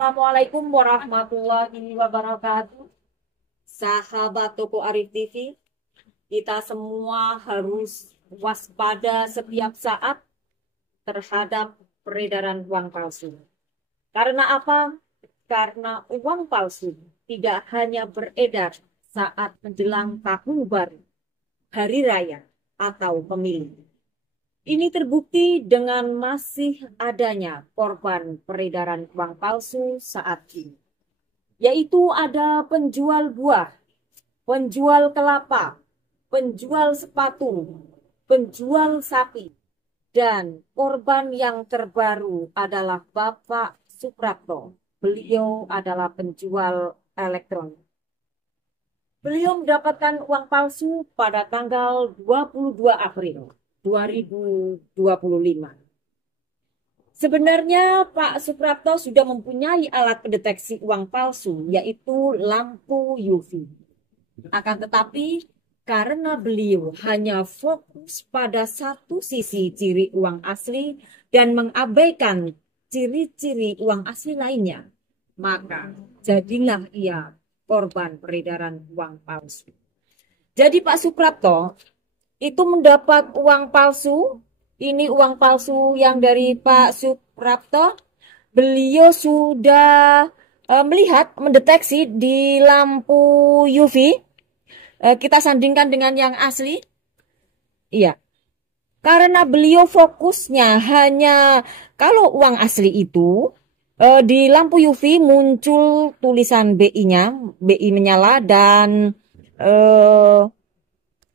Assalamualaikum warahmatullahi wabarakatuh. Sahabat Toko Arif TV, kita semua harus waspada setiap saat terhadap peredaran uang palsu. Karena apa? Karena uang palsu tidak hanya beredar saat menjelang tahun baru, hari raya, atau pemilu. Ini terbukti dengan masih adanya korban peredaran uang palsu saat ini, yaitu ada penjual buah, penjual kelapa, penjual sepatu, penjual sapi, dan korban yang terbaru adalah Bapak Suprapto. Beliau adalah penjual elektronik. Beliau mendapatkan uang palsu pada tanggal 22 April 2025. Sebenarnya Pak Suprapto sudah mempunyai alat pendeteksi uang palsu, yaitu lampu UV. Akan tetapi, karena beliau hanya fokus pada satu sisi ciri uang asli dan mengabaikan ciri-ciri uang asli lainnya, maka jadilah ia korban peredaran uang palsu. Jadi Pak Suprapto itu mendapat uang palsu. Ini uang palsu yang dari Pak Suprapto. Beliau sudah melihat, mendeteksi di lampu UV. Kita sandingkan dengan yang asli. Iya, karena beliau fokusnya hanya kalau uang asli itu di lampu UV muncul tulisan BI-nya, BI menyala dan eh,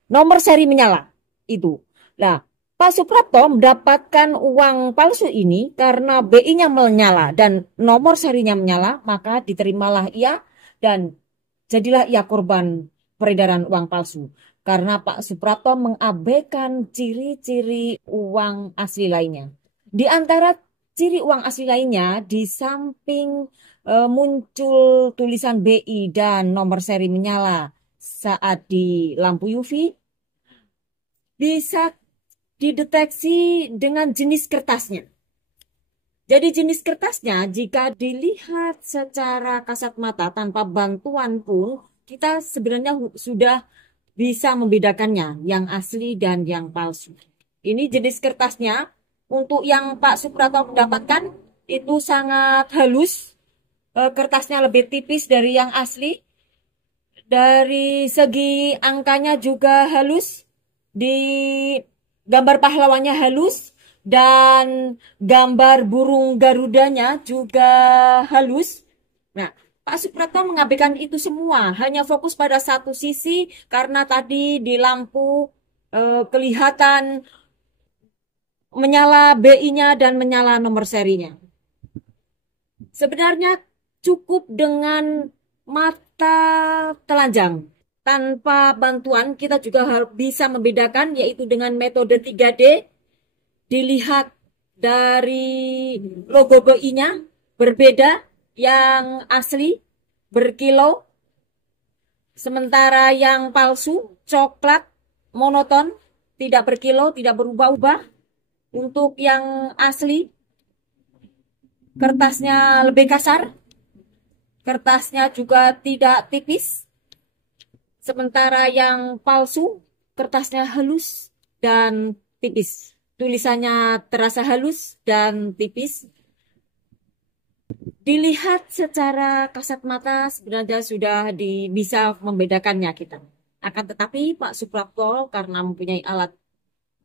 nomor seri menyala itu. Nah, Pak Suprapto mendapatkan uang palsu ini karena BI-nya menyala dan nomor serinya menyala, maka diterimalah ia dan jadilah ia korban peredaran uang palsu. Karena Pak Suprapto mengabaikan ciri-ciri uang asli lainnya. Di antara ciri uang asli lainnya, di samping muncul tulisan BI dan nomor seri menyala saat di lampu UV, bisa dideteksi dengan jenis kertasnya. Jadi jenis kertasnya jika dilihat secara kasat mata tanpa bantuan pun kita sebenarnya sudah bisa membedakannya yang asli dan yang palsu. Ini jenis kertasnya untuk yang Pak Suprapto mendapatkan itu sangat halus. Kertasnya lebih tipis dari yang asli. Dari segi angkanya juga halus. Di gambar pahlawannya halus dan gambar burung garudanya juga halus. Nah, Pak Suprapto mengabaikan itu semua, hanya fokus pada satu sisi karena tadi di lampu kelihatan menyala BI-nya dan menyala nomor serinya. Sebenarnya cukup dengan mata telanjang. Tanpa bantuan kita juga harus bisa membedakan, yaitu dengan metode 3D. Dilihat dari logo BI-nya berbeda, yang asli berkilau, sementara yang palsu coklat monoton, tidak berkilau, tidak berubah-ubah. Untuk yang asli kertasnya lebih kasar, kertasnya juga tidak tipis, sementara yang palsu kertasnya halus dan tipis. Tulisannya terasa halus dan tipis. Dilihat secara kasat mata sebenarnya sudah bisa membedakannya kita. Akan tetapi Pak Suprapto karena mempunyai alat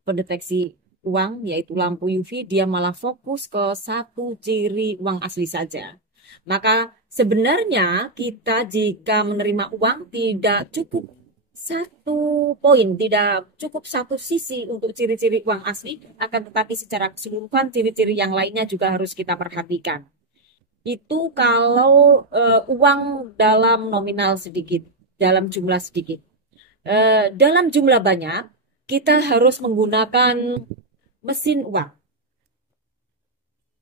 pendeteksi uang yaitu lampu UV, dia malah fokus ke satu ciri uang asli saja. Maka sebenarnya kita jika menerima uang tidak cukup satu poin, tidak cukup satu sisi untuk ciri-ciri uang asli, akan tetapi secara keseluruhan ciri-ciri yang lainnya juga harus kita perhatikan. Itu kalau uang dalam nominal sedikit, dalam jumlah sedikit. Dalam jumlah banyak, kita harus menggunakan mesin uang.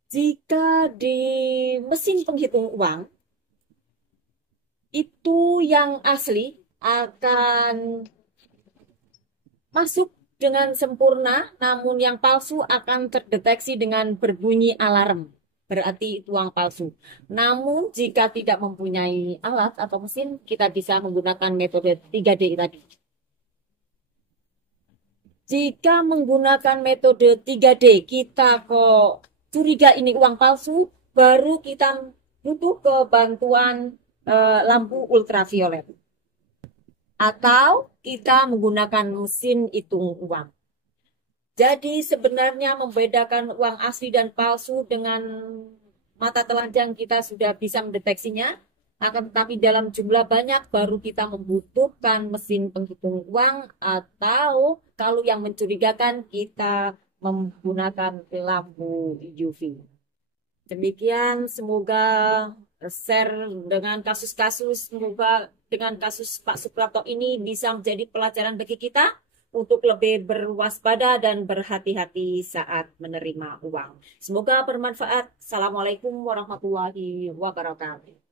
Jika di mesin penghitung uang, itu yang asli akan masuk dengan sempurna, namun yang palsu akan terdeteksi dengan berbunyi alarm. berarti itu uang palsu. Namun jika tidak mempunyai alat atau mesin, kita bisa menggunakan metode 3D tadi. Jika menggunakan metode 3D, kita kok curiga ini uang palsu, baru kita butuh ke bantuan lampu ultraviolet. Atau kita menggunakan mesin hitung uang. Jadi sebenarnya membedakan uang asli dan palsu dengan mata telanjang kita sudah bisa mendeteksinya. Akan tetapi dalam jumlah banyak baru kita membutuhkan mesin penghitung uang atau kalau yang mencurigakan kita menggunakan lampu UV. Demikian, semoga share dengan kasus-kasus, semoga dengan kasus Pak Suprapto ini bisa menjadi pelajaran bagi kita untuk lebih berwaspada dan berhati-hati saat menerima uang. Semoga bermanfaat. Assalamualaikum warahmatullahi wabarakatuh.